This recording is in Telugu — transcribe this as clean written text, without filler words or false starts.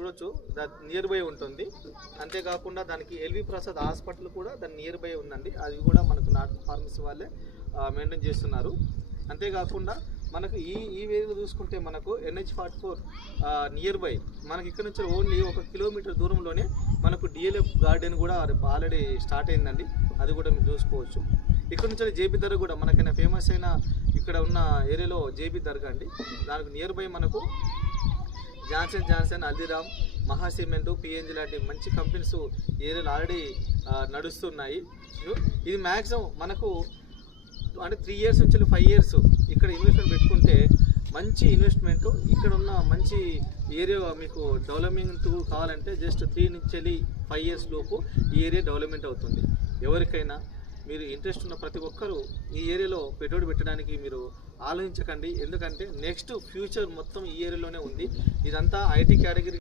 చూడొచ్చు నియర్ బై ఉంటుంది. అంతేకాకుండా దానికి ఎల్వి ప్రసాద్ హాస్పిటల్ కూడా దాని నియర్ బై ఉందండి. అది కూడా మనకు నాటక ఫార్మసీ వాళ్ళే మెయింటైన్ చేస్తున్నారు. అంతేకాకుండా మనకు ఈ ఏరియాలో చూసుకుంటే మనకు NH-44 నియర్ బై మనకి ఇక్కడ నుంచి ఓన్లీ 1 కిలోమీటర్ దూరంలోనే మనకు DLF గార్డెన్ కూడా ఆల్రెడీ స్టార్ట్ అయిందండి. అది కూడా మీరు చూసుకోవచ్చు. ఇక్కడ నుంచి JB దర్గా కూడా మనకైనా ఫేమస్ అయిన ఇక్కడ ఉన్న ఏరియాలో JB దర్గా అండి. దానికి నియర్ బై మనకు జాన్సన్, హల్దీరామ్, మహా సిమెంట్, PNG లాంటి మంచి కంపెనీస్ ఏరియాలో ఆల్రెడీ నడుస్తున్నాయి. ఇది మ్యాక్సిమం మనకు అంటే 3 years నుంచి 5 years ఇక్కడ ఇన్వెస్ట్మెంట్ పెట్టుకుంటే మంచి ఇన్వెస్ట్మెంట్. ఇక్కడ ఉన్న మంచి ఏరియా మీకు డెవలప్మెంట్ కావాలంటే జస్ట్ 3 నుంచి 5 years లోపు ఈ ఏరియా డెవలప్మెంట్ అవుతుంది. ఎవరికైనా మీరు ఇంట్రెస్ట్ ఉన్న ప్రతి ఒక్కరూ ఈ ఏరియాలో పెట్టుబడి పెట్టడానికి మీరు ఆలోచించకండి. ఎందుకంటే నెక్స్ట్ ఫ్యూచర్ మొత్తం ఈ ఏరియాలోనే ఉంది. ఇదంతా IT కేటగిరీ